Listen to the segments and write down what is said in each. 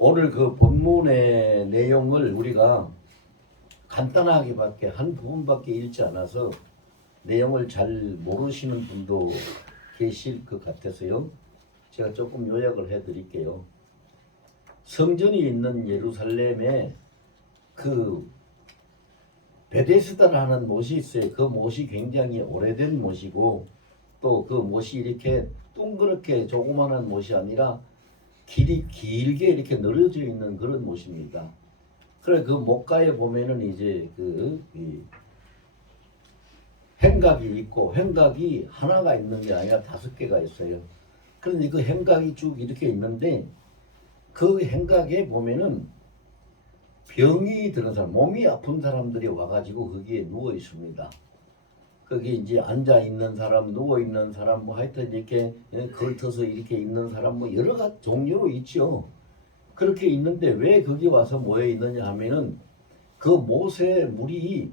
오늘 그 본문의 내용을 우리가 간단하게밖에 한 부분밖에 읽지 않아서 내용을 잘 모르시는 분도 계실 것 같아서요. 제가 조금 요약을 해드릴게요. 성전이 있는 예루살렘에 그 베데스다라는 못이 있어요. 그 못이 굉장히 오래된 못이고 또 그 못이 이렇게 둥그렇게 조그만한 못이 아니라 길이 길게 이렇게 늘어져 있는 그런 못입니다. 그래 그 못가에 보면은 이제 이 행각이 있고 행각이 하나가 있는 게 아니라 5개가 있어요. 그런데 그 행각이 쭉 이렇게 있는데 그 행각에 보면은 병이 드는 사람, 몸이 아픈 사람들이 와가지고 거기에 누워 있습니다. 거기 이제 앉아 있는 사람, 누워 있는 사람, 뭐 하여튼 이렇게 걸터서 이렇게 있는 사람, 뭐 여러 가지 종류로 있죠. 그렇게 있는데 왜 거기 와서 모여 있느냐 하면은 그 못에 물이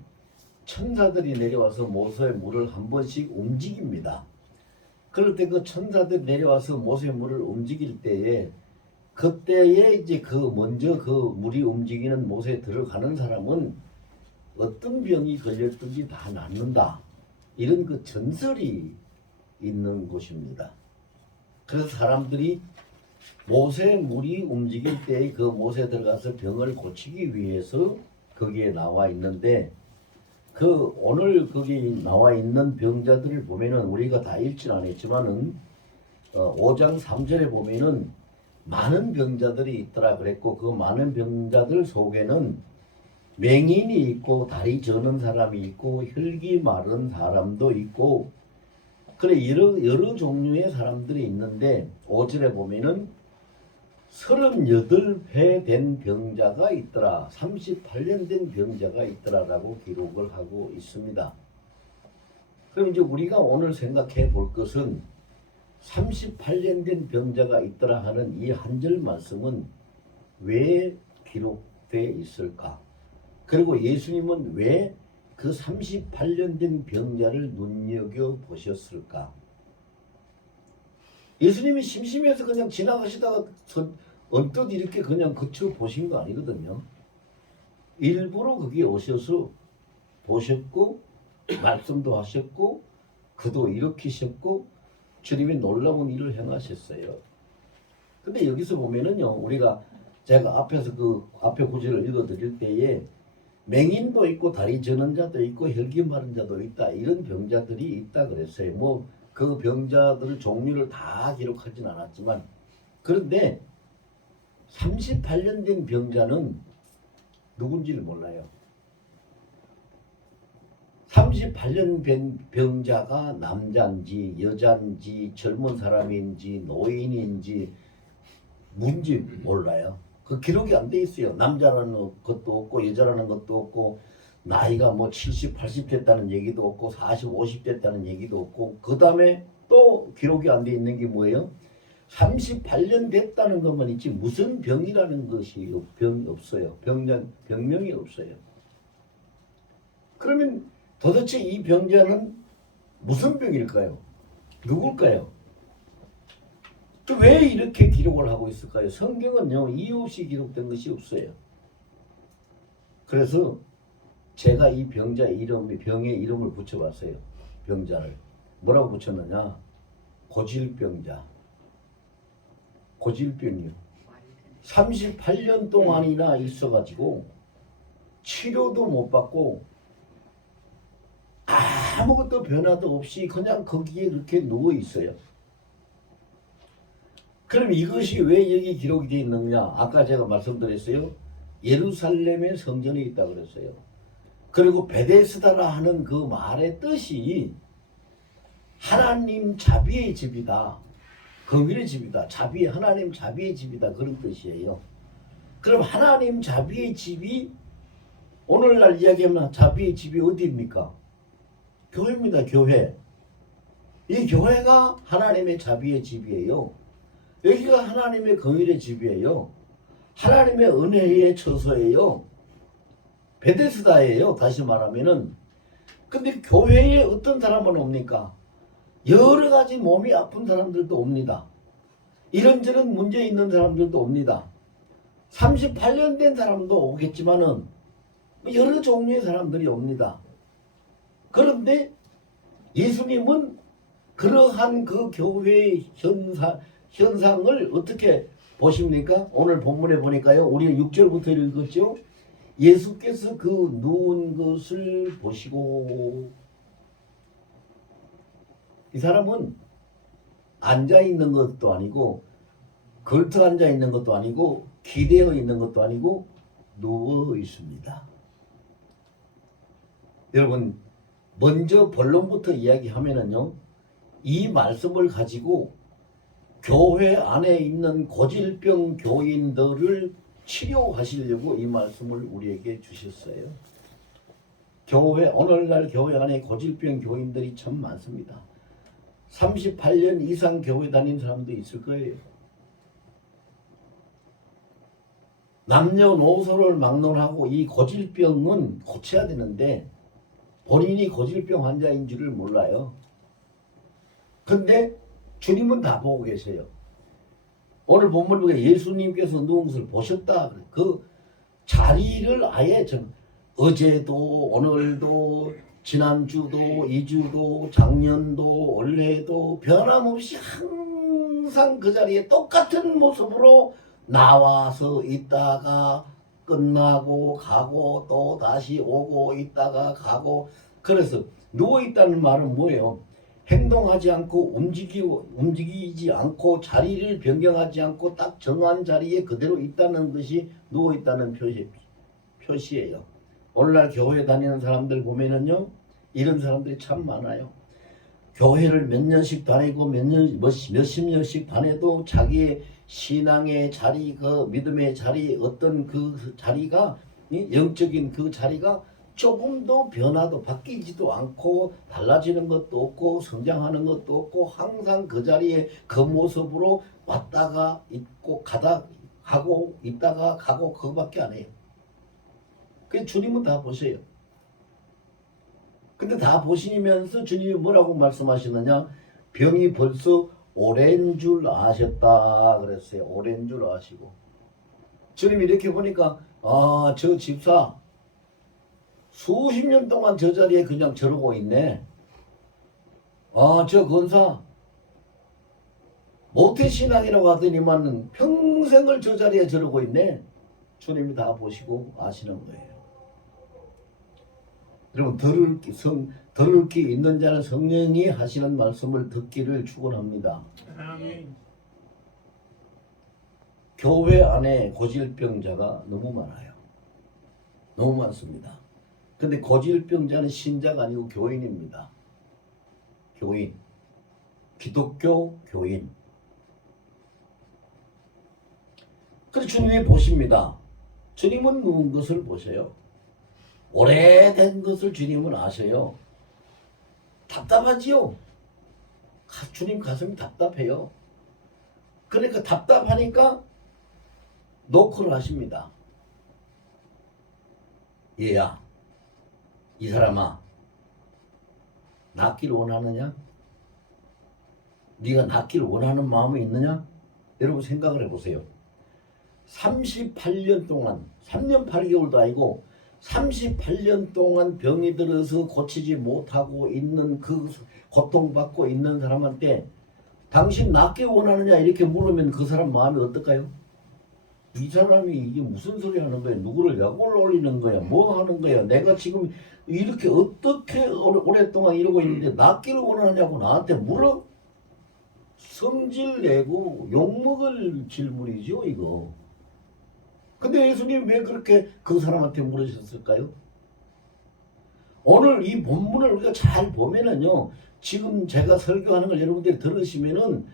천사들이 내려와서 못의 물을 한 번씩 움직입니다. 그럴 때 그 천사들이 내려와서 못의 물을 움직일 때에 그때에 이제 먼저 그 물이 움직이는 못에 들어가는 사람은 어떤 병이 걸렸든지 다 낫는다. 이런 그 전설이 있는 곳입니다. 그래서 사람들이 못에 물이 움직일 때 그 못에 들어가서 병을 고치기 위해서 거기에 나와 있는데 오늘 거기 나와 있는 병자들을 보면은 우리가 다 읽지는 않았지만은 5장 3절에 보면은 많은 병자들이 있더라 그랬고 그 많은 병자들 속에는 맹인이 있고 다리 저는 사람이 있고 혈기 마른 사람도 있고 그래 여러 종류의 사람들이 있는데 5절에 보면은 38회 된 병자가 있더라. 38년 된 병자가 있더라라고 기록을 하고 있습니다. 그럼 이제 우리가 오늘 생각해 볼 것은 38년 된 병자가 있더라 하는 이 한 절 말씀은 왜 기록되어 있을까? 그리고 예수님은 왜 그 38년 된 병자를 눈여겨보셨을까? 예수님이 심심해서 그냥 지나가시다가 언뜻 이렇게 그냥 그쳐 보신 거 아니거든요. 일부러 거기 오셔서 보셨고 말씀도 하셨고 그도 일으키셨고 주님이 놀라운 일을 행하셨어요. 근데 여기서 보면은요, 우리가 제가 앞에서 그 앞에 구절을 읽어드릴 때에 맹인도 있고 다리 저는 자도 있고 혈기 마른 자도 있다. 이런 병자들이 있다 그랬어요. 뭐 그 병자들 종류를 다 기록하진 않았지만 그런데 38년 된 병자는 누군지를 몰라요. 38년 된 병자가 남자인지 여자인지 젊은 사람인지 노인인지 뭔지 몰라요. 그 기록이 안 돼 있어요. 남자라는 것도 없고 여자라는 것도 없고 나이가 뭐 70, 80 됐다는 얘기도 없고 40, 50 됐다는 얘기도 없고 그 다음에 또 기록이 안 돼 있는 게 뭐예요? 38년 됐다는 것만 있지 무슨 병이라는 것이 없어요. 병명이 없어요. 그러면 도대체 이 병자는 무슨 병일까요? 누굴까요? 왜 이렇게 기록을 하고 있을까요? 성경은요 이유 없이 기록된 것이 없어요. 그래서 제가 이 병의 이름을 붙여봤어요. 병자를 뭐라고 붙였느냐? 고질병자. 고질병이요. 38년 동안이나 있어가지고 치료도 못 받고 아무것도 변화도 없이 그냥 거기에 그렇게 누워 있어요. 그럼 이것이 왜 여기 기록이 되어 있느냐? 아까 제가 말씀드렸어요. 예루살렘에 성전이 있다고 그랬어요. 그리고 베데스다라 하는 그 말의 뜻이 하나님 자비의 집이다. 긍휼의 집이다. 하나님 자비의 집이다. 그런 뜻이에요. 그럼 하나님 자비의 집이 오늘날 이야기하면 자비의 집이 어디입니까? 교회입니다. 교회. 이 교회가 하나님의 자비의 집이에요. 여기가 하나님의 긍휼의 집이에요. 하나님의 은혜의 처소예요. 베데스다예요. 다시 말하면은. 근데 교회에 어떤 사람은 옵니까? 여러 가지 몸이 아픈 사람들도 옵니다. 이런저런 문제 있는 사람들도 옵니다. 38년 된 사람도 오겠지만은 여러 종류의 사람들이 옵니다. 그런데 예수님은 그러한 그 교회의 현상을 어떻게 보십니까? 오늘 본문에 보니까요. 우리 6절부터 읽었죠. 예수께서 그 누운 것을 보시고, 이 사람은 앉아 있는 것도 아니고 걸터 앉아 있는 것도 아니고 기대어 있는 것도 아니고 누워 있습니다. 여러분, 먼저 본론부터 이야기하면은요, 이 말씀을 가지고 교회 안에 있는 고질병 교인들을 치료하시려고 이 말씀을 우리에게 주셨어요. 오늘날 교회 안에 고질병 교인들이 참 많습니다. 38년 이상 교회 다닌 사람도 있을 거예요. 남녀노소를 막론하고 이 고질병은 고쳐야 되는데 본인이 고질병 환자인 줄을 몰라요. 근데 주님은 다 보고 계세요. 오늘 본문 보게 예수님께서 누운 것을 보셨다. 그 자리를 아예 어제도 오늘도 지난주도 2주도 작년도 올해도 변함없이 항상 그 자리에 똑같은 모습으로 나와서 있다가 끝나고 가고 또 다시 오고 있다가 가고. 그래서 누워있다는 말은 뭐예요? 행동하지 않고 움직이지 않고 자리를 변경하지 않고 딱 정한 자리에 그대로 있다는 것이 누워있다는 표시예요. 오늘날 교회 다니는 사람들 보면은요, 이런 사람들이 참 많아요. 교회를 몇 년씩 다니고 몇십 년씩 다녀도 자기의 신앙의 자리, 그 믿음의 자리, 어떤 그 자리가, 영적인 그 자리가 조금도 변화도 바뀌지도 않고 달라지는 것도 없고 성장하는 것도 없고 항상 그 자리에 그 모습으로 왔다가 있고 가고 있다가 가고 그거밖에 안 해요. 그 주님은 다 보세요. 근데 다 보시면서 주님이 뭐라고 말씀하시느냐? 병이 벌써 오랜 줄 아셨다 그랬어요. 오랜 줄 아시고. 주님이 이렇게 보니까 저 집사 수십 년 동안 저 자리에 그냥 저러고 있네. 저 권사 모태신앙이라고 하더니만 평생을 저 자리에 저러고 있네. 주님이 다 보시고 아시는 거예요. 여러분, 들을 게 있는 자는 성령이 하시는 말씀을 듣기를 축원합니다. 아멘. 교회 안에 고질병자가 너무 많아요. 너무 많습니다. 근데 고질병자는 신자가 아니고 교인입니다. 교인. 기독교 교인. 그래서 주님이 보십니다. 주님은 누운 것을 보세요. 오래된 것을 주님은 아셔요. 답답하지요? 주님 가슴이 답답해요. 그러니까 답답하니까 노크를 하십니다. 얘야, 이 사람아, 낫기를 원하느냐? 네가 낫기를 원하는 마음이 있느냐? 여러분 생각을 해보세요. 38년 동안 3년 8개월도 아니고 38년 동안 병이 들어서 고치지 못하고 있는 그 고통받고 있는 사람한테 당신 낫게 원하느냐 이렇게 물으면 그 사람 마음이 어떨까요? 이 사람이 이게 무슨 소리 하는 거야? 누구를 약올로 올리는 거야? 뭐 하는 거야? 내가 지금 이렇게 어떻게 오랫동안 이러고 있는데 낫기를 원하냐고 나한테 물어? 성질 내고 욕먹을 질문이죠 이거. 근데 예수님 왜 그렇게 그 사람한테 물으셨을까요? 오늘 이 본문을 우리가 잘 보면은요, 지금 제가 설교하는 걸 여러분들이 들으시면은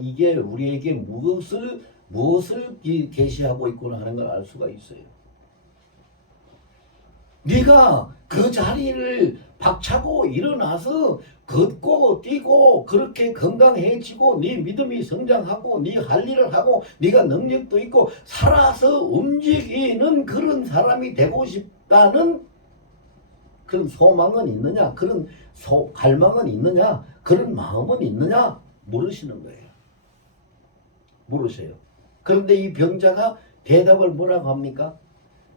이게 우리에게 무엇을 계시하고 있구나 하는 걸 알 수가 있어요. 네가 그 자리를 박차고 일어나서 걷고 뛰고 그렇게 건강해지고 네 믿음이 성장하고 네 할 일을 하고 네가 능력도 있고 살아서 움직이는 그런 사람이 되고 싶다는 그런 소망은 있느냐? 그런 갈망은 있느냐? 그런 마음은 있느냐? 물으시는 거예요. 물으세요. 그런데 이 병자가 대답을 뭐라고 합니까?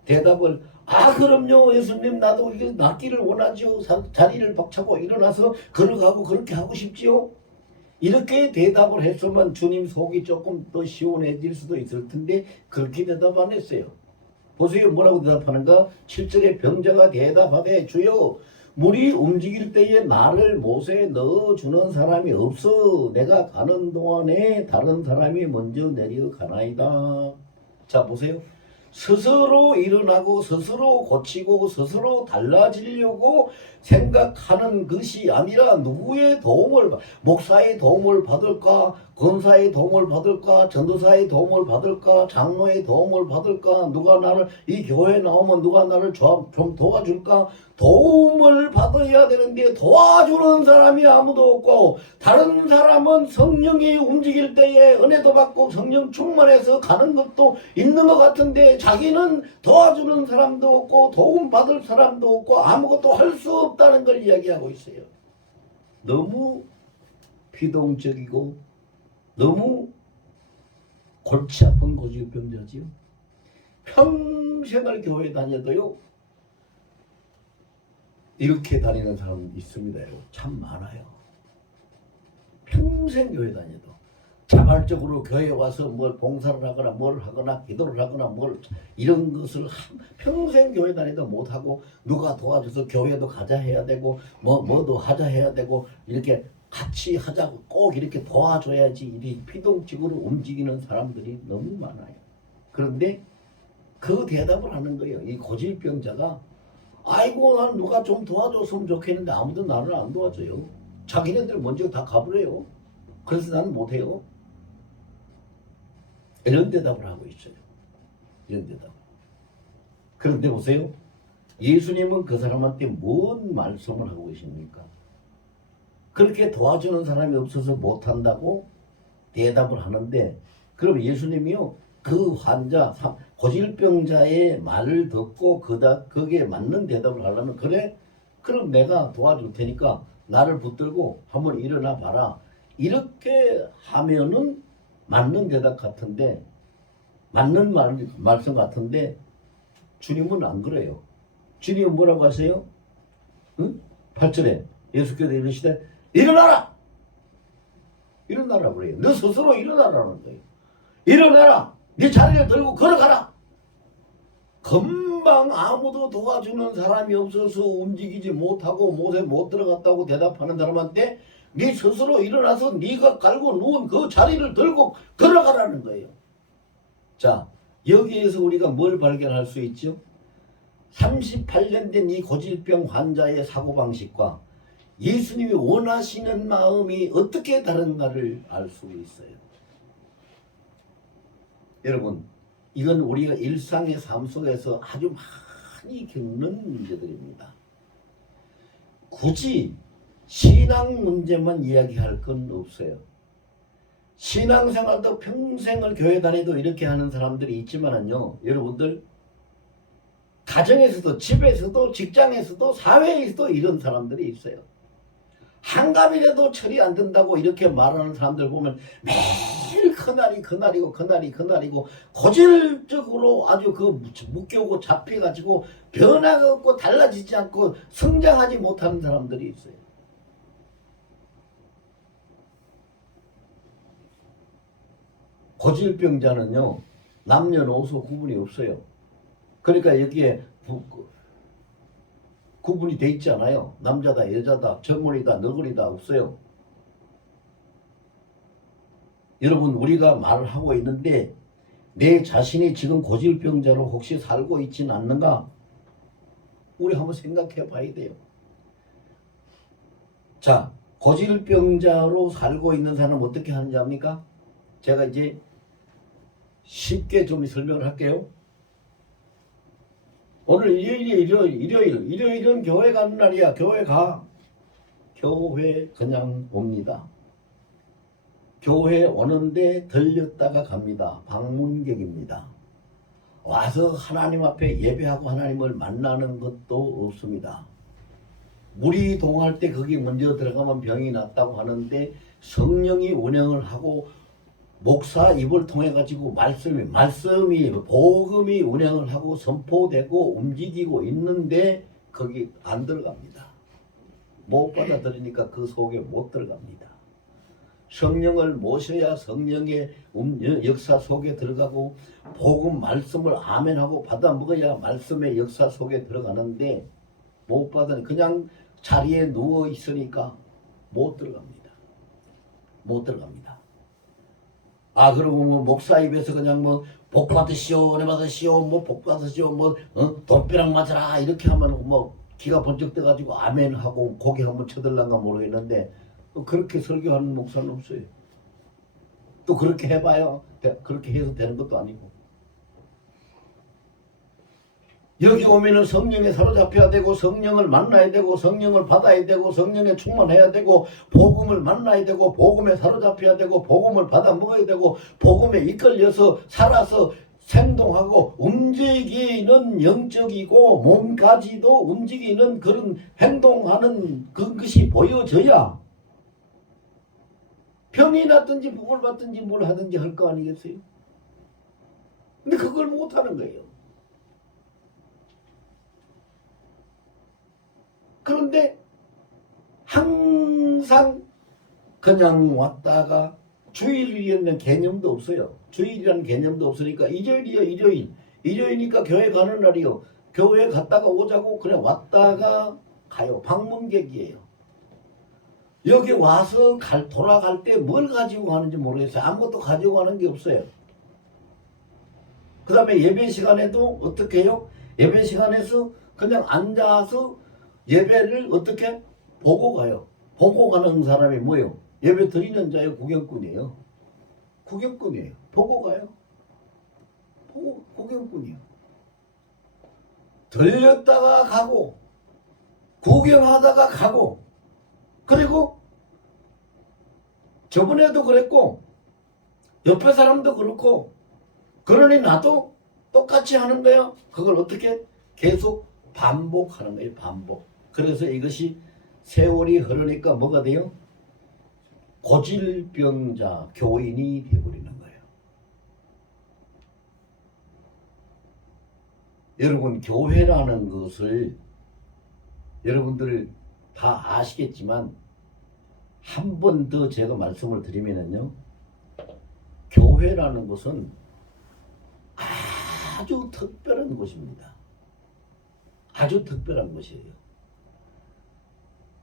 대답을 그럼요 예수님 나도 이게 낫기를 원하지요. 자리를 박차고 일어나서 걸어가고 그렇게 하고 싶지요. 이렇게 대답을 했으면 주님 속이 조금 더 시원해질 수도 있을 텐데 그렇게 대답 안 했어요. 보세요 뭐라고 대답하는가? 7절에 병자가 대답하되 주여 물이 움직일 때에 나를 못에 넣어주는 사람이 없어. 내가 가는 동안에 다른 사람이 먼저 내려가나이다. 자 보세요. 스스로 일어나고 스스로 고치고 스스로 달라지려고 생각하는 것이 아니라 누구의 도움을 목사의 도움을 받을까 권사의 도움을 받을까 전도사의 도움을 받을까 장로의 도움을 받을까 누가 나를 이 교회에 나오면 누가 나를 좀 도와줄까 도움을 받아야 되는데 도와주는 사람이 아무도 없고 다른 사람은 성령이 움직일 때에 은혜도 받고 성령 충만해서 가는 것도 있는 것 같은데 자기는 도와주는 사람도 없고 도움받을 사람도 없고 아무것도 할 수 없다는 걸 이야기하고 있어요. 너무 비동적이고 너무 골치 아픈 고집병자지요. 평생을 교회 다녀도요 이렇게 다니는 사람 있습니다. 여러분. 참 많아요. 평생 교회 다녀도 자발적으로 교회에 와서 뭘 봉사를 하거나 뭘 하거나 기도를 하거나 뭘 이런 것을 평생 교회 다니도 못하고 누가 도와줘서 교회도 가자 해야 되고 뭐도 하자 해야 되고 이렇게 같이 하자고 꼭 이렇게 도와줘야지 이 피동적으로 움직이는 사람들이 너무 많아요. 그런데 그 대답을 하는 거예요. 이 고질병자가 아이고 난 누가 좀 도와줬으면 좋겠는데 아무도 나를 안 도와줘요. 자기네들 먼저 다 가버려요. 그래서 나는 못해요. 이런 대답을 하고 있어요. 이런 대답. 그런데 보세요. 예수님은 그 사람한테 뭔 말씀을 하고 계십니까? 그렇게 도와주는 사람이 없어서 못한다고 대답을 하는데 그럼 예수님이요. 그 환자 고질병자의 말을 듣고 거기에 맞는 대답을 하려면 그래? 그럼 내가 도와줄 테니까 나를 붙들고 한번 일어나 봐라. 이렇게 하면은 맞는 대답 같은데 맞는 말씀 같은데 주님은 안 그래요. 주님은 뭐라고 하세요? 응? 8절에 예수께서 이르시되 일어나라! 일어나라 그래요. 너 스스로 일어나라는 거예요. 일어나라! 네 자리를 들고 걸어가라! 금방 아무도 도와주는 사람이 없어서 움직이지 못하고 못에 못 들어갔다고 대답하는 사람한테 네 스스로 일어나서 네가 갈고 누운 그 자리를 들고 걸어가라는 거예요. 자, 여기에서 우리가 뭘 발견할 수 있죠? 38년 된 이 고질병 환자의 사고방식과 예수님이 원하시는 마음이 어떻게 다른가를 알 수 있어요. 여러분, 이건 우리가 일상의 삶 속에서 아주 많이 겪는 문제들입니다. 굳이 신앙 문제만 이야기할 건 없어요. 신앙생활도 평생을 교회 다니도 이렇게 하는 사람들이 있지만은요, 여러분들 가정에서도 집에서도 직장에서도 사회에서도 이런 사람들이 있어요. 한갑이라도 철이 안 든다고 이렇게 말하는 사람들 보면 매일 그날이고 고질적으로 아주 묶여오고 잡혀가지고 변화가 없고 달라지지 않고 성장하지 못하는 사람들이 있어요. 고질병자는요 남녀노소 구분이 없어요. 그러니까 여기에 구분이 돼 있지 않아요. 남자다 여자다 젊은이다 너구리다 없어요. 여러분 우리가 말을 하고 있는데 내 자신이 지금 고질병자로 혹시 살고 있지는 않는가? 우리 한번 생각해 봐야 돼요. 자, 고질병자로 살고 있는 사람은 어떻게 하는지 압니까? 제가 이제 쉽게 좀 설명을 할게요. 오늘 일요일은 교회 가는 날이야. 교회 가. 교회 그냥 옵니다. 교회 오는데 들렸다가 갑니다. 방문객입니다. 와서 하나님 앞에 예배하고 하나님을 만나는 것도 없습니다. 물이 동할 때 거기 먼저 들어가면 병이 낫다고 하는데 성령이 운행을 하고 목사 입을 통해 가지고 말씀이 복음이 운행을 하고 선포되고 움직이고 있는데 거기 안 들어갑니다. 못 받아들이니까 그 속에 못 들어갑니다. 성령을 모셔야 성령의 역사 속에 들어가고 복음 말씀을 아멘하고 받아 먹어야 말씀의 역사 속에 들어가는데 못 받아 그냥 자리에 누워 있으니까 못 들어갑니다. 못 들어갑니다. 아 그리고 뭐 목사 입에서 그냥 뭐 복 받으시오, 은혜 받으시오, 뭐 복 받으시오, 뭐 돈벼락 맞아라 이렇게 하면 뭐 기가 번쩍 떠가지고 아멘 하고 고개 한번 쳐들란가 모르겠는데 그렇게 설교하는 목사는 없어요. 또 그렇게 해봐요. 그렇게 해서 되는 것도 아니고. 여기 오면은 성령에 사로잡혀야 되고 성령을 만나야 되고 성령을 받아야 되고 성령에 충만해야 되고 복음을 만나야 되고 복음에 사로잡혀야 되고 복음을 받아 먹어야 되고 복음에 이끌려서 살아서 생동하고 움직이는 영적이고 몸까지도 움직이는 그런 행동하는 그것이 보여져야 병이 났든지 복을 받든지 뭘 하든지 할 거 아니겠어요? 근데 그걸 못하는 거예요. 그런데 항상 그냥 왔다가 주일이라는 개념도 없어요. 주일이라는 개념도 없으니까 일요일이요 일요일. 일요일이니까 교회 가는 날이요. 교회 갔다가 오자고 그냥 왔다가 가요. 방문객이에요. 여기 와서 돌아갈 때 뭘 가지고 가는지 모르겠어요. 아무것도 가지고 가는 게 없어요. 그 다음에 예배 시간에도 어떻게 해요? 예배 시간에서 그냥 앉아서 예배를 어떻게 보고 가요. 보고 가는 사람이 뭐예요? 예배 드리는 자예요? 구경꾼이에요? 구경꾼이에요. 보고 가요. 보고 구경꾼이에요. 들렸다가 가고 구경하다가 가고 그리고 저번에도 그랬고 옆에 사람도 그렇고 그러니 나도 똑같이 하는 거예요. 그걸 어떻게 계속 반복하는 거예요. 반복. 그래서 이것이 세월이 흐르니까 뭐가 돼요? 고질병자 교인이 되어버리는 거예요. 여러분 교회라는 것을 여러분들 다 아시겠지만 한 번 더 제가 말씀을 드리면은요. 교회라는 것은 아주 특별한 것입니다. 아주 특별한 것이에요.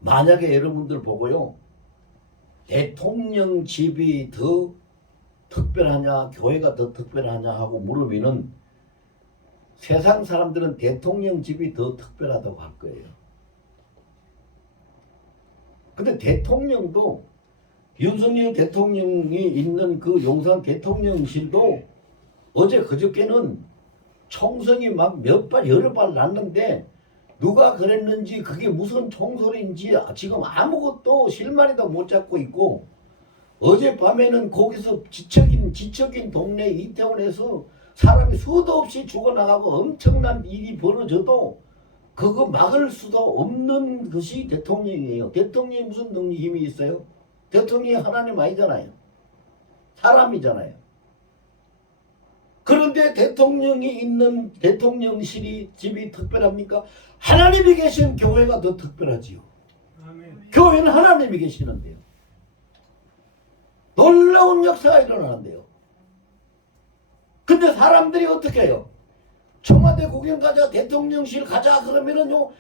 만약에 여러분들 보고요. 대통령 집이 더 특별하냐 교회가 더 특별하냐 하고 물으면은 세상 사람들은 대통령 집이 더 특별하다고 할 거예요. 근데 대통령도 윤석열 대통령이 있는 그 용산 대통령실도 어제 그저께는 총성이 막 몇 발 여러 발 났는데 누가 그랬는지 그게 무슨 총소리인지 지금 아무것도 실마리도 못 잡고 있고 어젯밤에는 거기서 지척인 동네 이태원에서 사람이 수도 없이 죽어나가고 엄청난 일이 벌어져도 그거 막을 수도 없는 것이 대통령이에요. 대통령이 무슨 능력 힘이 있어요? 대통령이 하나님 아니잖아요. 사람이잖아요. 그런데 대통령이 있는 대통령실이 집이 특별합니까? 하나님이 계신 교회가 더 특별하지요. 아멘. 교회는 하나님이 계시는데요. 놀라운 역사가 일어나는데요. 근데 사람들이 어떻게 해요? 청와대 구경 가자, 대통령실 가자 그러면은요,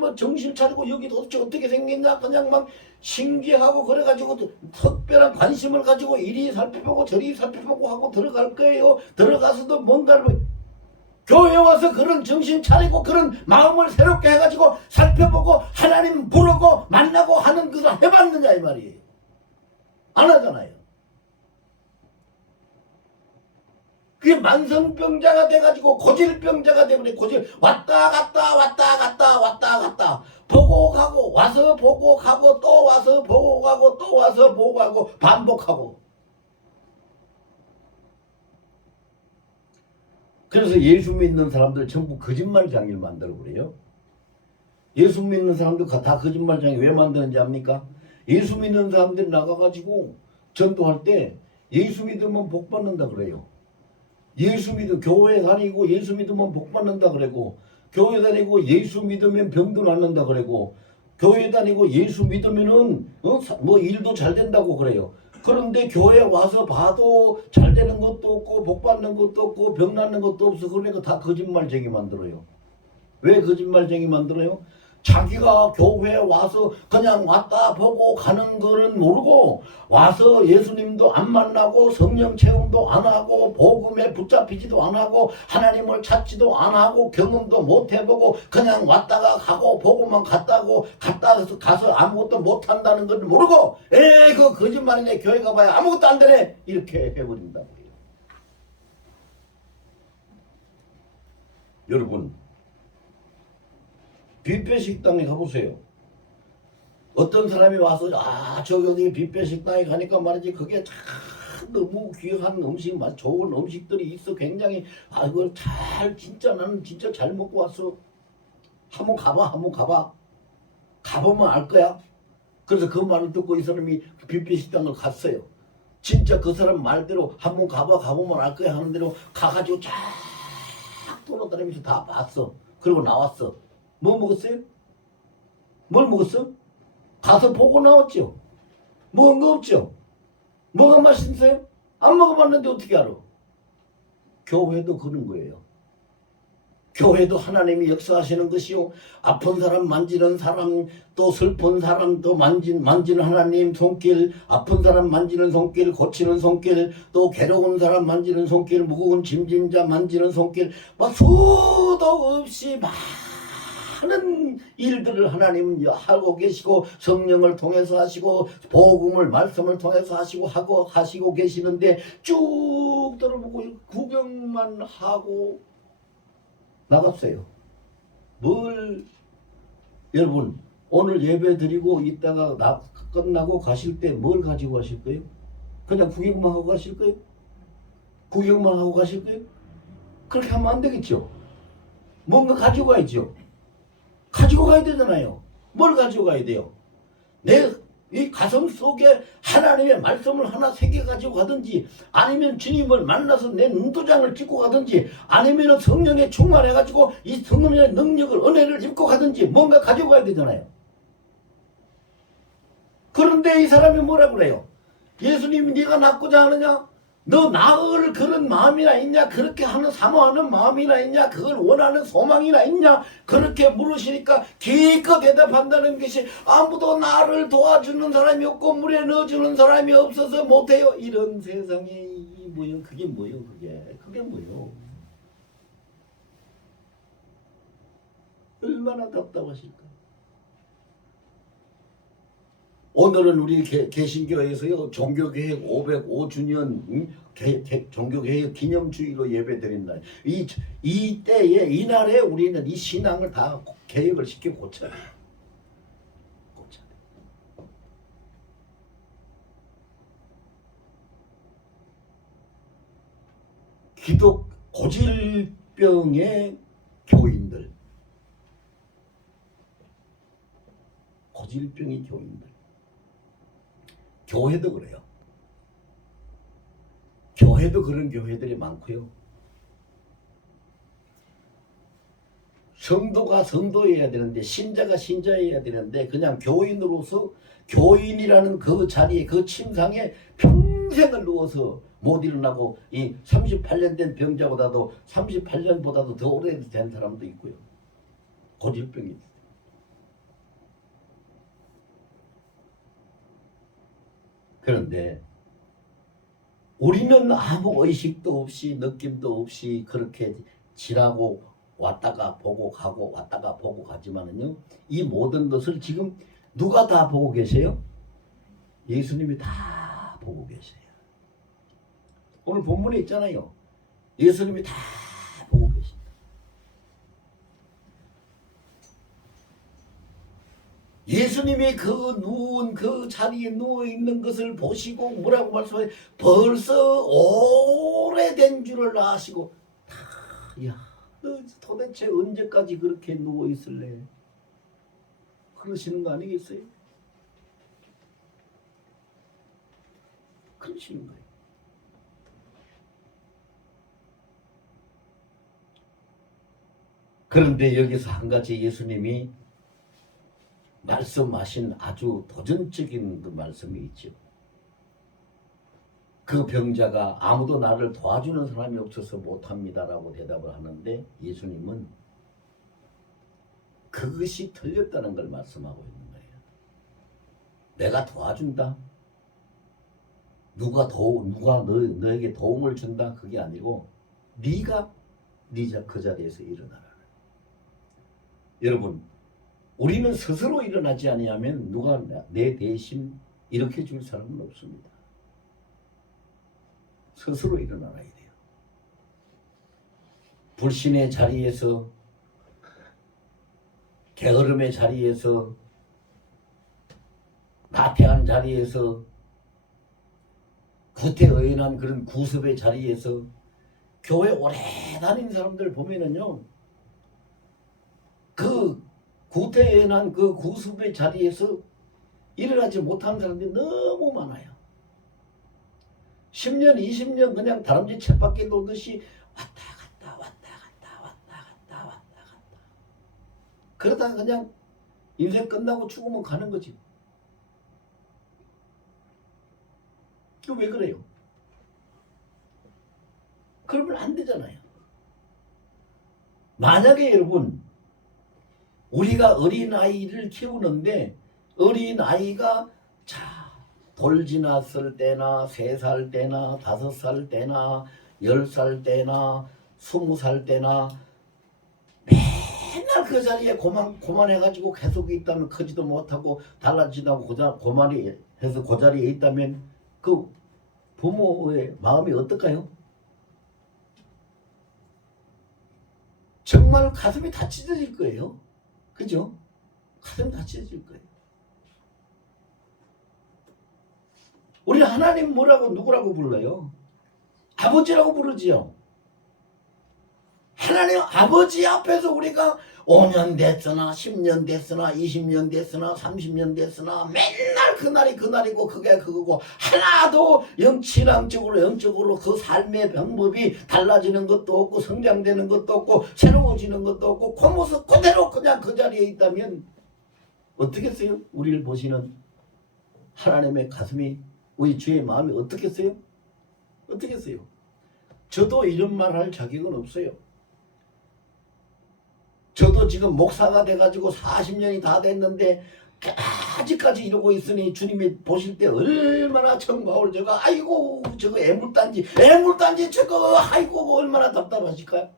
뭐 정신 차리고 여기 도대체 어떻게 생겼냐 그냥 막 신기하고 그래가지고 특별한 관심을 가지고 이리 살펴보고 저리 살펴보고 하고 들어갈 거예요. 들어가서도 뭔가를 교회 와서 그런 정신 차리고 그런 마음을 새롭게 해가지고 살펴보고 하나님 부르고 만나고 하는 것을 해봤느냐 이 말이에요. 안 하잖아요. 그게 만성병자가 돼가지고 고질병자가 되버려. 왔다 갔다 보고 가고 와서 보고 가고 또 와서 보고 가고 또 와서 보고 가고 반복하고. 그래서 예수 믿는 사람들 전부 거짓말장애를 만들어버려요. 예수 믿는 사람들 다 거짓말장애 왜 만드는지 압니까? 예수 믿는 사람들이 나가가지고 전도할 때 예수 믿으면 복 받는다 그래요. 예수 믿으면 교회 다니고 예수 믿으면 복 받는다 그러고, 교회 다니고 예수 믿으면 병도 낫는다 그러고, 교회 다니고 예수 믿으면은 뭐 일도 잘 된다고 그래요. 그런데 교회 와서 봐도 잘 되는 것도 없고 복 받는 것도 없고 병 낫는 것도 없어. 그러니까 다 거짓말쟁이 만들어요. 왜 거짓말쟁이 만들어요? 자기가 교회에 와서 그냥 왔다 보고 가는 거는 모르고, 와서 예수님도 안 만나고 성령 체험도 안 하고 복음에 붙잡히지도 안 하고 하나님을 찾지도 안 하고 경험도 못 해보고 그냥 왔다가 가고 보고만 갔다고 갔다 가서 아무것도 못 한다는 걸 모르고, 에이 그 거짓말이네, 교회 가봐야 아무것도 안 되네, 이렇게 해버린다고 해요. 여러분, 뷔페 식당에 가보세요. 어떤 사람이 와서 저기 어디 뷔페 식당에 가니까 말이지, 그게 참 너무 귀한 음식, 맛 좋은 음식들이 있어. 굉장히 그걸 잘, 진짜 나는 진짜 잘 먹고 왔어. 한번 가봐. 가보면 알 거야. 그래서 그 말을 듣고 이 사람이 뷔페 식당을 갔어요. 진짜 그 사람 말대로 한번 가보면 알 거야 하는 대로 가가지고 쫙 돌아다니면서 다 봤어. 그리고 나왔어. 뭐 먹었어요? 뭘 먹었어? 가서 보고 나왔죠. 먹은 거 없죠. 뭐가 맛있어요? 안 먹어봤는데 어떻게 알아? 교회도 그런 거예요. 교회도 하나님이 역사하시는 것이요, 아픈 사람 만지는 사람, 또 슬픈 사람 또 만지는 하나님 손길, 아픈 사람 만지는 손길, 고치는 손길, 또 괴로운 사람 만지는 손길, 무거운 짐진 자 만지는 손길, 막 수도 없이 많은 일들을 하나님은 하고 계시고, 성령을 통해서 하시고 복음을 말씀을 통해서 하시고 계시는데, 쭉 들어보고 구경만 하고 나갔어요. 여러분, 오늘 예배 드리고 이따가 끝나고 가실 때 뭘 가지고 가실 거예요? 그냥 구경만 하고 가실 거예요? 구경만 하고 가실 거예요? 그렇게 하면 안 되겠죠. 뭔가 가지고 가야죠. 가지고 가야 되잖아요. 뭘 가지고 가야 돼요? 내 이 가슴 속에 하나님의 말씀을 하나 새겨 가지고 가든지, 아니면 주님을 만나서 내 눈도장을 찍고 가든지, 아니면 성령에 충만해 가지고 이 성령의 능력을, 은혜를 입고 가든지, 뭔가 가지고 가야 되잖아요. 그런데 이 사람이 뭐라 그래요? 예수님이 네가 낫고자 하느냐? 너 나을 그런 마음이나 있냐? 그렇게 사모하는 마음이나 있냐? 그걸 원하는 소망이나 있냐? 그렇게 물으시니까 기껏 대답한다는 것이, 아무도 나를 도와주는 사람이 없고 물에 넣어주는 사람이 없어서 못해요. 이런 세상에 그게 뭐예요? 그게 뭐예요? 얼마나 답답하실까? 오늘은 우리 개신교회에서요, 종교개혁 505주년 종교개혁 기념주의로 예배드린 날, 이때에, 이날에 우리는 이 신앙을 다 개혁을 시켜 고쳐야 돼요. 고질병의 교인들, 고질병의 교인들, 교회도 그래요. 교회도 그런 교회들이 많고요. 성도가 성도여야 되는데, 신자가 신자여야 되는데, 그냥 교인으로서 교인이라는 그 자리에, 그 침상에 평생을 누워서 못 일어나고, 이 38년 된 병자보다도 38년보다도 더 오래된 사람도 있고요. 고질병이 있어요. 그런데 우리는 아무 의식도 없이 느낌도 없이 그렇게 지나고 왔다가 보고 가고 왔다가 보고 가지만은요, 이 모든 것을 지금 누가 다 보고 계세요? 예수님이 다 보고 계세요. 오늘 본문에 있잖아요. 예수님이 다 보고 계십니다. 예수님이 그 자리에 누워있는 것을 보시고 뭐라고 말씀하세요? 벌써 오래된 줄을 아시고, 야, 너 도대체 언제까지 그렇게 누워있을래? 그러시는 거 아니겠어요? 그러시는 거예요. 그런데 여기서 한 가지 예수님이 말씀하신 아주 도전적인 그 말씀이 있죠. 그 병자가 아무도 나를 도와주는 사람이 없어서 못합니다라고 대답을 하는데 예수님은 그것이 틀렸다는 걸 말씀하고 있는 거예요. 내가 도와준다. 누가 너에게 도움을 준다. 그게 아니고 네가 그 자리에서 일어나라. 여러분, 우리는 스스로 일어나지 아니하면 누가 내 대신 일으켜 줄 사람은 없습니다. 스스로 일어나야 돼요. 불신의 자리에서, 게으름의 자리에서, 나태한 자리에서, 구태의연한 그런 구습의 자리에서 교회 오래 다닌 사람들 보면은요, 그 구태의연한 그 구습의 자리에서 일어나지 못하는 사람들이 너무 많아요. 10년, 20년 그냥 다람쥐 쳇바퀴 돌듯이 왔다 갔다 왔다 갔다 왔다 갔다 왔다 갔다. 그러다가 그냥 인생 끝나고 죽으면 가는 거지. 그 왜 그래요? 그러면 안 되잖아요. 만약에 여러분 우리가 어린아이를 키우는데 어린아이가 돌 지났을 때나 3살 때나 5살 때나 10살 때나 20살 때나 맨날 그 자리에 고만해가지고 계속 있다면 크지도 못하고 달라지다고 고만이 해서 그 자리에 있다면 그 부모의 마음이 어떨까요? 정말 가슴이 다 찢어질 거예요. 그죠? 가슴이 다 찢어질 거예요. 우리 하나님 뭐라고 누구라고 불러요? 아버지라고 부르지요. 하나님 아버지 앞에서 우리가 5년 됐으나 10년 됐으나 20년 됐으나 30년 됐으나 맨날 그날이 그날이고 그게 그거고 하나도 영적으로 그 삶의 방법이 달라지는 것도 없고 성장되는 것도 없고 새로워지는 것도 없고 그 모습 그대로 그냥 그 자리에 있다면 어떻겠어요? 우리를 보시는 하나님의 가슴이 우리 주의 마음이 어떻겠어요? 어떻겠어요? 저도 이런 말 할 자격은 없어요. 저도 지금 목사가 돼가지고 40년이 다 됐는데 아직까지 이러고 있으니 주님이 보실 때 얼마나 정마을 저거 아이고 저거 애물단지 저거 아이고 얼마나 답답하실까요?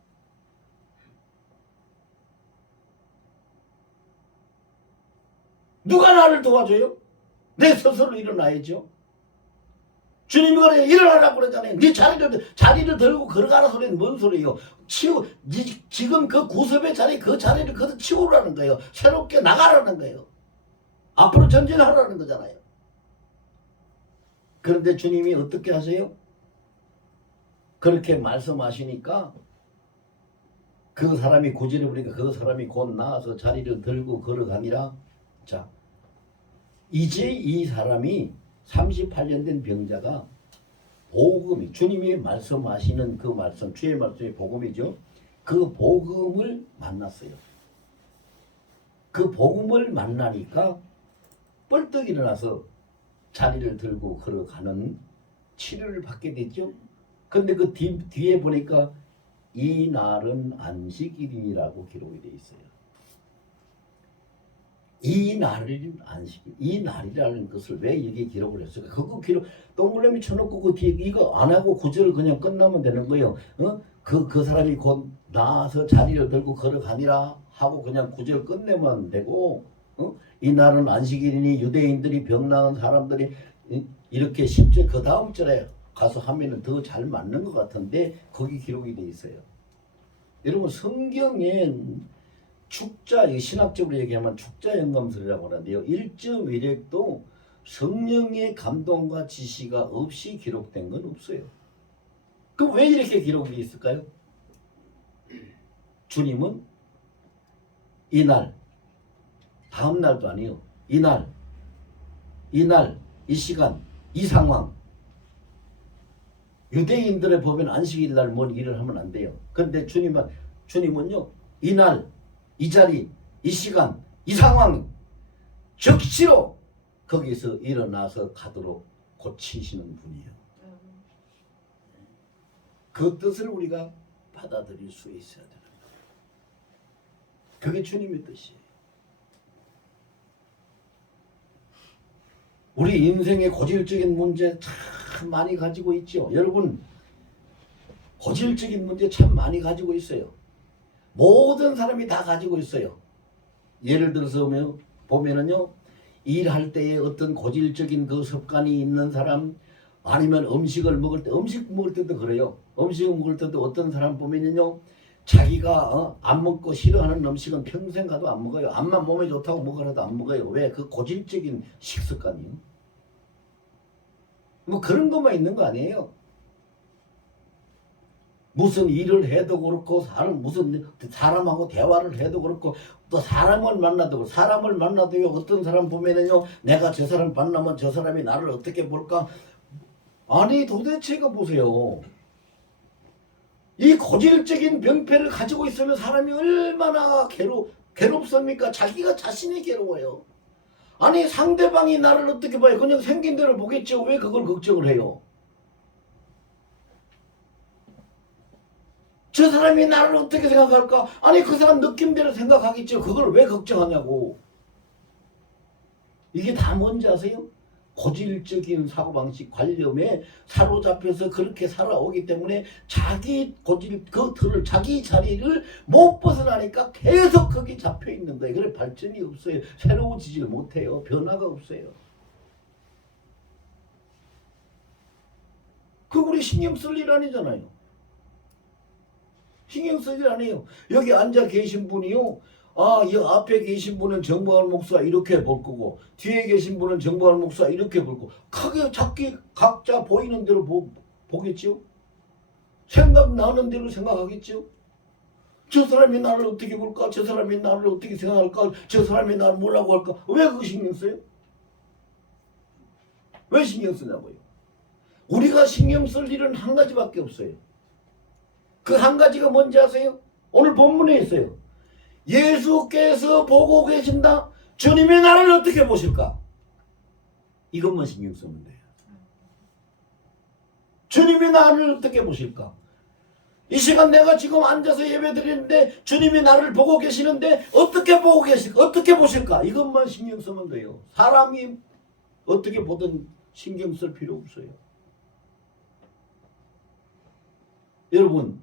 누가 나를 도와줘요? 내 스스로 일어나야죠. 주님이 그래 일어나라고 그러잖아요. 네 자리를 들고 걸어가라 소리는 뭔 소리예요? 지금 그 구습의 자리 그 자리를 그대로 치우라는 거예요. 새롭게 나가라는 거예요. 앞으로 전진하라는 거잖아요. 그런데 주님이 어떻게 하세요? 그렇게 말씀하시니까 그 사람이 구절에 보니까 그 사람이 곧 나와서 자리를 들고 걸어가니라. 자, 이제 이 사람이 38년 된 병자가 복음이 주님이 말씀하시는 그 말씀 주의 말씀이 복음이죠. 그 복음을 만났어요. 그 복음을 만나니까 뻘떡 일어나서 자리를 들고 걸어가는 치료를 받게 됐죠. 근데 그 뒤에 보니까 이 날은 안식일이라고 기록이 되어 있어요. 이 날은 안식일, 이 날이라는 것을 왜 여기 기록을 했을까? 그거 기록 동그라미 쳐놓고 그 뒤에 이거 안 하고 구절을 그냥 끝나면 되는 거예요. 그 사람이 곧 나와서 자리를 들고 걸어가니라 하고 그냥 구절 끝내면 되고, 이 날은 안식일이니 유대인들이 병 나은 사람들이 이렇게 10절 그 다음 절에 가서 하면은 더 잘 맞는 것 같은데 거기 기록이 돼 있어요. 여러분 성경엔 축자, 신학적으로 얘기하면 축자 영감설이라고 하는데요. 1.1핵도 성령의 감동과 지시가 없이 기록된 건 없어요. 그럼 왜 이렇게 기록이 있을까요? 주님은 이날, 다음 날도 아니에요. 이날, 이 시간, 이 상황. 유대인들의 법엔 안식일 날 뭔 일을 하면 안 돼요. 그런데 주님은요. 이날, 이 자리, 이 시간, 이 상황 적시로 거기서 일어나서 가도록 고치시는 분이에요. 그 뜻을 우리가 받아들일 수 있어야 되는 거예요. 그게 주님의 뜻이에요. 우리 인생의 고질적인 문제 참 많이 가지고 있죠. 여러분, 고질적인 문제 참 많이 가지고 있어요. 모든 사람이 다 가지고 있어요. 예를 들어서 보면은요, 일할 때에 어떤 고질적인 그 습관이 있는 사람, 아니면 음식 먹을 때도 그래요. 음식을 먹을 때도 어떤 사람 보면은요, 자기가 안 먹고 싫어하는 음식은 평생 가도 안 먹어요. 암만 몸에 좋다고 먹으라도 안 먹어요. 왜? 그 고질적인 식습관이요. 뭐 그런 것만 있는 거 아니에요. 무슨 일을 해도 그렇고 무슨 사람하고 대화를 해도 그렇고 또 사람을 만나도 어떤 사람 보면은요, 내가 저 사람 만나면 저 사람이 나를 어떻게 볼까? 아니 도대체가 보세요. 이 고질적인 병폐를 가지고 있으면 사람이 얼마나 괴롭습니까? 자기가 자신이 괴로워요. 아니 상대방이 나를 어떻게 봐요? 그냥 생긴 대로 보겠죠. 왜 그걸 걱정을 해요? 저 사람이 나를 어떻게 생각할까? 아니 그 사람 느낌대로 생각하겠죠. 그걸 왜 걱정하냐고. 이게 다 뭔지 아세요? 고질적인 사고방식 관념에 사로잡혀서 그렇게 살아오기 때문에 자기 고질 그 틀을 자기 자리를 못 벗어나니까 계속 거기 잡혀있는 거예요. 그래 발전이 없어요. 새로워지질 못해요. 변화가 없어요. 그 우리 신경 쓸 일 아니잖아요. 신경 쓸 일 아니에요. 여기 앉아 계신 분이요, 이 앞에 계신 분은 정보할 목사 이렇게 볼 거고 뒤에 계신 분은 정보할 목사 이렇게 볼 거고 크게 작게 각자 보이는 대로 보겠죠. 생각나는 대로 생각하겠죠. 저 사람이 나를 어떻게 볼까? 저 사람이 나를 어떻게 생각할까? 저 사람이 나를 뭐라고 할까? 왜 그거 신경 써요? 왜 신경 쓰냐고요? 우리가 신경 쓸 일은 한 가지밖에 없어요. 그 한 가지가 뭔지 아세요? 오늘 본문에 있어요. 예수께서 보고 계신다. 주님이 나를 어떻게 보실까? 이것만 신경 쓰면 돼요. 주님이 나를 어떻게 보실까? 이 시간 내가 지금 앉아서 예배 드리는데 주님이 나를 보고 계시는데 어떻게 보고 계실까? 어떻게 보실까? 이것만 신경 쓰면 돼요. 사람이 어떻게 보든 신경 쓸 필요 없어요. 여러분,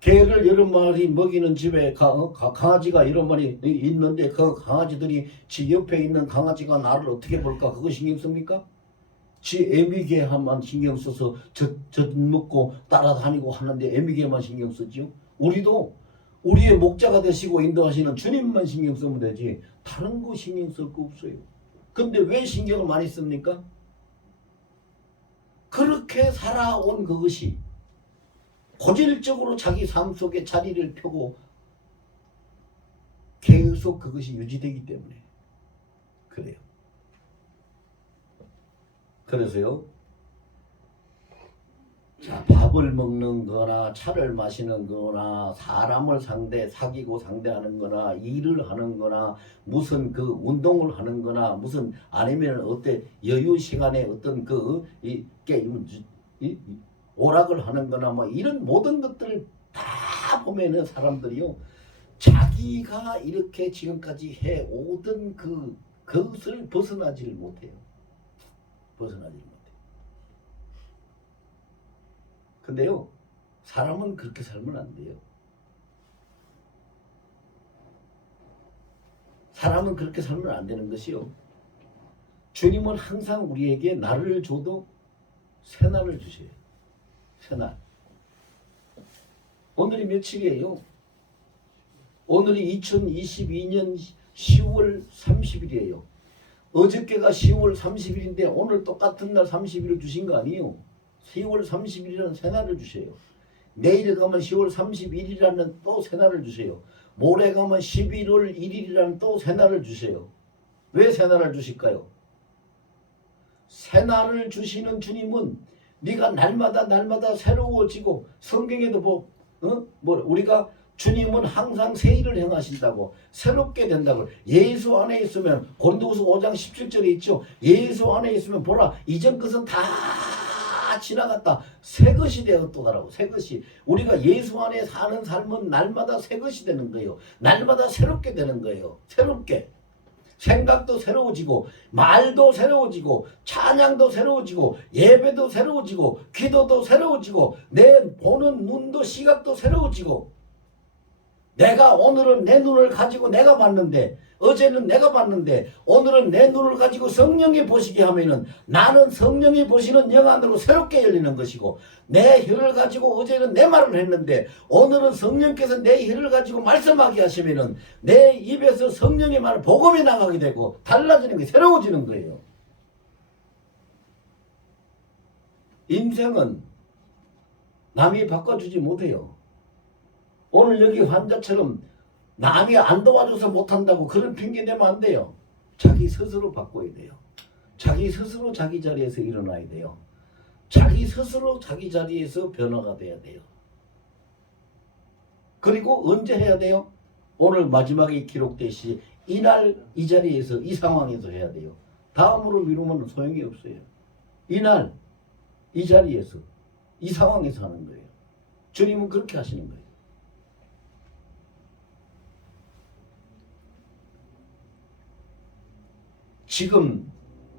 개를 여러 마리 먹이는 집에 강아지가 여러 마리 있는데 그 강아지들이 지 옆에 있는 강아지가 나를 어떻게 볼까? 그거 신경 씁니까? 지 애미개만 신경 써서 젖 먹고 따라다니고 하는데 애미개만 신경 쓰지요. 우리도 우리의 목자가 되시고 인도하시는 주님만 신경 쓰면 되지 다른 거 신경 쓸 거 없어요. 근데 왜 신경을 많이 씁니까? 그렇게 살아온 그것이 고질적으로 자기 삶 속에 자리를 펴고 계속 그것이 유지되기 때문에 그래요. 그래서요, 자, 밥을 먹는 거나 차를 마시는 거나 사람을 사귀고 상대하는 거나 일을 하는 거나 무슨 그 운동을 하는 거나 무슨 아니면 어때 여유 시간에 어떤 게임 오락을 하는 거나 뭐 이런 모든 것들을 다 보면은 사람들이요, 자기가 이렇게 지금까지 해오던 그것을 벗어나지를 못해요. 근데요, 사람은 그렇게 살면 안 돼요. 사람은 그렇게 살면 안 되는 것이요, 주님은 항상 우리에게 날을 줘도 새날을 주세요. 새날. 오늘이 며칠이에요? 오늘이 2022년 10월 30일이에요. 어저께가 10월 30일인데 오늘 똑같은 날 30일을 주신 거 아니에요? 10월 30일이라는 새날을 주세요. 내일 가면 10월 31일이라는 또 새날을 주세요. 모레 가면 11월 1일이라는 또 새날을 주세요. 왜 새날을 주실까요? 새날을 주시는 주님은 네가 날마다 새로워지고, 성경에도 뭐 우리가 주님은 항상 새 일을 행하신다고 새롭게 된다고 예수 안에 있으면 고린도후서 5장 17절에 있죠. 예수 안에 있으면 보라 이전 것은 다 지나갔다 새 것이 되었도다라고. 새 것이 우리가 예수 안에 사는 삶은 날마다 새 것이 되는 거예요. 날마다 새롭게 되는 거예요. 새롭게 생각도 새로워지고 말도 새로워지고 찬양도 새로워지고 예배도 새로워지고 기도도 새로워지고 내 보는 눈도 시각도 새로워지고 내가 오늘은 내 눈을 가지고 내가 봤는데 어제는 내가 봤는데 오늘은 내 눈을 가지고 성령이 보시게 하면은 나는 성령이 보시는 영안으로 새롭게 열리는 것이고 내 혀를 가지고 어제는 내 말을 했는데 오늘은 성령께서 내 혀를 가지고 말씀하게 하시면은 내 입에서 성령의 말 복음이 나가게 되고 달라지는 게 새로워지는 거예요. 인생은 남이 바꿔주지 못해요. 오늘 여기 환자처럼 남이 안 도와줘서 못한다고 그런 핑계 대면 안 돼요. 자기 스스로 바꿔야 돼요. 자기 스스로 자기 자리에서 일어나야 돼요. 자기 스스로 자기 자리에서 변화가 돼야 돼요. 그리고 언제 해야 돼요? 오늘 마지막에 기록되시 이날 이 자리에서 이 상황에서 해야 돼요. 다음으로 미루면 소용이 없어요. 이날 이 자리에서 이 상황에서 하는 거예요. 주님은 그렇게 하시는 거예요. 지금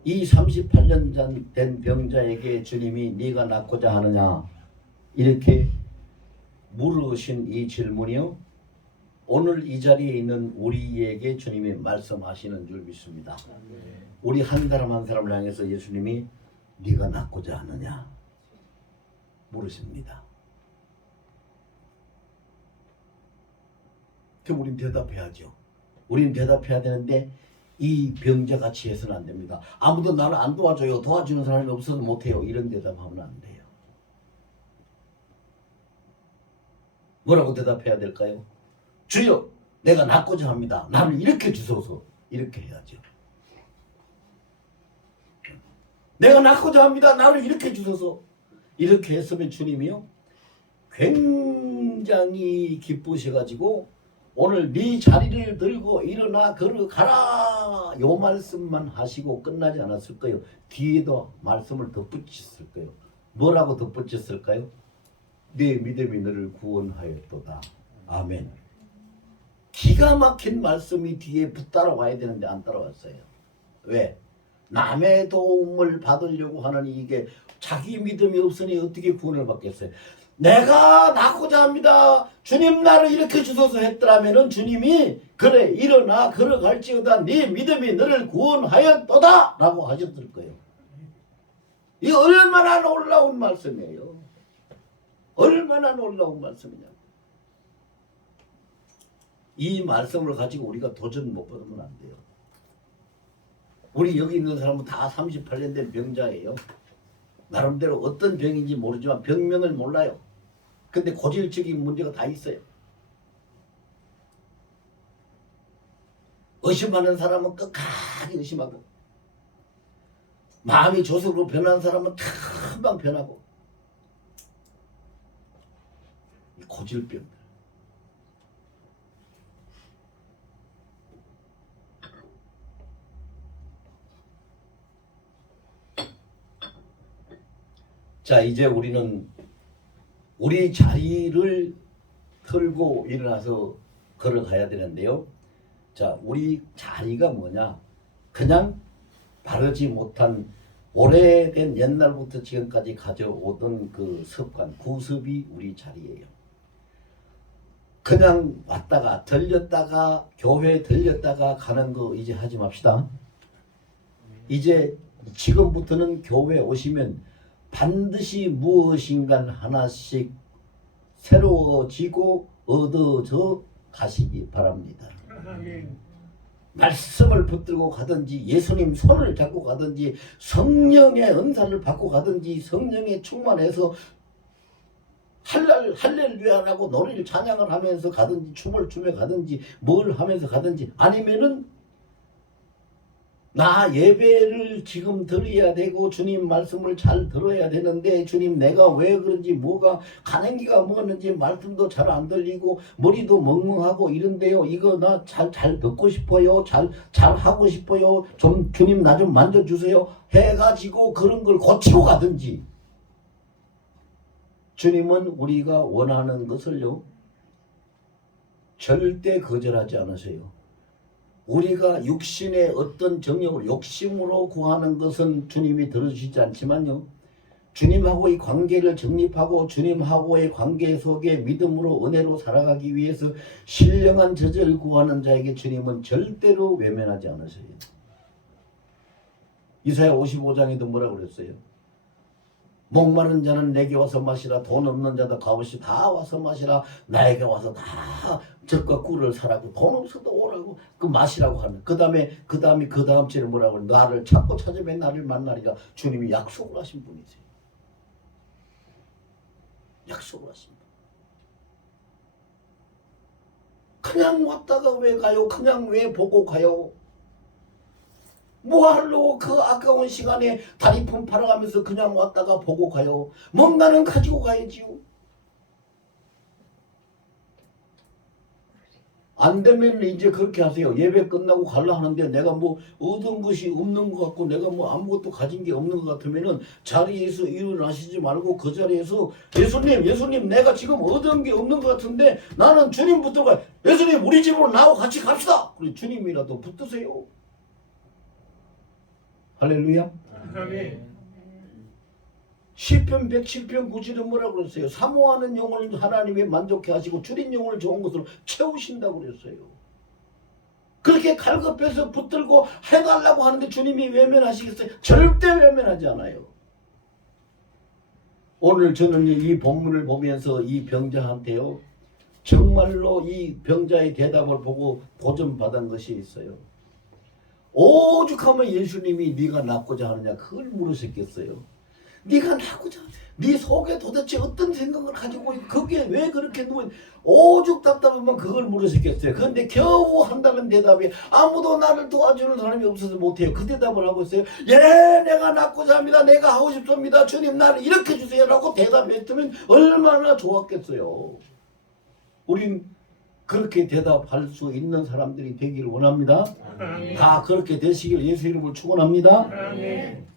이 38년 전 된 병자에게 주님이 네가 낫고자 하느냐 이렇게 물으신 이 질문이요. 오늘 이 자리에 있는 우리에게 주님이 말씀하시는 줄 믿습니다. 우리 한 사람 한 사람을 향해서 예수님이 네가 낫고자 하느냐 물으십니다. 그럼 우린 대답해야죠. 우린 대답해야 되는데 이 병자같이 해서는 안 됩니다. 아무도 나를 안 도와줘요. 도와주는 사람이 없어서 못해요. 이런 대답하면 안 돼요. 뭐라고 대답해야 될까요? 주여 내가 낫고자 합니다. 나를 이렇게 주소서. 이렇게 해야죠. 내가 낫고자 합니다. 나를 이렇게 주소서. 이렇게 했으면 주님이요 굉장히 기쁘셔가지고 오늘 네 자리를 들고 일어나 걸어가라 요 말씀만 하시고 끝나지 않았을 거예요. 뒤에도 말씀을 덧붙였을 거예요. 뭐라고 덧붙였을까요? 네 믿음이 너를 구원하였도다. 아멘. 기가 막힌 말씀이 뒤에 따라와야 되는데 안 따라왔어요. 왜? 남의 도움을 받으려고 하는 이게 자기 믿음이 없으니 어떻게 구원을 받겠어요? 내가 낫고자 합니다. 주님 나를 이렇게 주소서 했더라면은 주님이 그래 일어나 걸어갈지어다 네 믿음이 너를 구원하였도다 라고 하셨을 거예요. 이 얼마나 놀라운 말씀이에요. 얼마나 놀라운 말씀이냐. 이 말씀을 가지고 우리가 도전 못 받으면 안 돼요. 우리 여기 있는 사람은 다 38년 된 병자예요. 나름대로 어떤 병인지 모르지만 병명을 몰라요. 근데 고질적인 문제가 다 있어요. 의심하는 사람은 끝까지 의심하고 마음이 조석으로 변하는 사람은 금방 변하고 고질병. 자 이제 우리는 우리 자리를 털고 일어나서 걸어가야 되는데요. 자 우리 자리가 뭐냐. 그냥 바르지 못한 오래된 옛날부터 지금까지 가져오던 그 습관 구습이 우리 자리예요. 그냥 왔다가 들렸다가 교회 들렸다가 가는 거 이제 하지 맙시다. 이제 지금부터는 교회 오시면 반드시 무엇인가 하나씩 새로워지고 얻어져 가시기 바랍니다. 말씀을 붙들고 가든지 예수님 손을 잡고 가든지 성령의 은사를 받고 가든지 성령에 충만해서 할렐루야라고 노래를 찬양을 하면서 가든지 춤을 추며 가든지 뭘 하면서 가든지 아니면은 나 예배를 지금 드려야 되고 주님 말씀을 잘 들어야 되는데 주님 내가 왜 그런지 뭐가 가는기가 뭐였는지 말씀도 잘 안 들리고 머리도 멍멍하고 이런데요. 이거 나 잘 듣고 싶어요. 잘 하고 싶어요. 좀 주님 나 좀 만져주세요. 해가지고 그런 걸 고치고 가든지. 주님은 우리가 원하는 것을요. 절대 거절하지 않으세요. 우리가 육신의 어떤 정욕을 욕심으로 구하는 것은 주님이 들어주시지 않지만요. 주님하고의 관계를 정립하고 주님하고의 관계 속에 믿음으로 은혜로 살아가기 위해서 신령한 저절을 구하는 자에게 주님은 절대로 외면하지 않으세요. 이사야 55장에도 뭐라고 그랬어요? 목마른 자는 내게 와서 마시라. 돈 없는 자도 값없이 다 와서 마시라. 나에게 와서 다 젖과 꿀을 사라고. 돈 없어도 오라고 그 마시라고 하는. 그 다음 주에 뭐라고 하는. 나를 찾고 찾으면 나를 만나리라. 주님이 약속을 하신 분이세요. 약속을 하신 분. 그냥 왔다가 왜 가요? 그냥 왜 보고 가요? 뭐하러 그 아까운 시간에 다리품 팔아가면서 그냥 왔다가 보고 가요? 뭔가는 가지고 가야지요. 안 되면 이제 그렇게 하세요. 예배 끝나고 갈라 하는데 내가 뭐 얻은 것이 없는 것 같고 내가 뭐 아무것도 가진 게 없는 것 같으면은 자리에서 일어나시지 말고 그 자리에서 예수님 내가 지금 얻은 게 없는 것 같은데 나는 주님 붙들고 예수님 우리 집으로 나하고 같이 갑시다. 우리 주님이라도 붙드세요. 할렐루야. 아멘. 시편 107편 9절은 뭐라고 그랬어요? 사모하는 영혼을 하나님이 만족해 하시고 줄인 영혼을 좋은 것으로 채우신다고 그랬어요. 그렇게 갈급해서 붙들고 해달라고 하는데 주님이 외면하시겠어요? 절대 외면하지 않아요. 오늘 저는 이 본문을 보면서 이 병자한테요. 정말로 이 병자의 대답을 보고 도전받은 것이 있어요. 오죽하면 예수님이 네가 낫고자 하느냐 그걸 물으셨겠어요. 네가 낫고자 네 속에 도대체 어떤 생각을 가지고 거기에 왜 그렇게 누워 오죽 답답하면 그걸 물으셨겠어요. 그런데 겨우 한다는 대답이 아무도 나를 도와주는 사람이 없어서 못해요. 그 대답을 하고 있어요. 예 내가 낫고자 합니다. 내가 하고 싶습니다. 주님 나를 이렇게 주세요 라고 대답했으면 얼마나 좋았겠어요. 우린 그렇게 대답할 수 있는 사람들이 되기를 원합니다. 아멘. 다 그렇게 되시길 예수 이름으로 축원합니다. 아멘.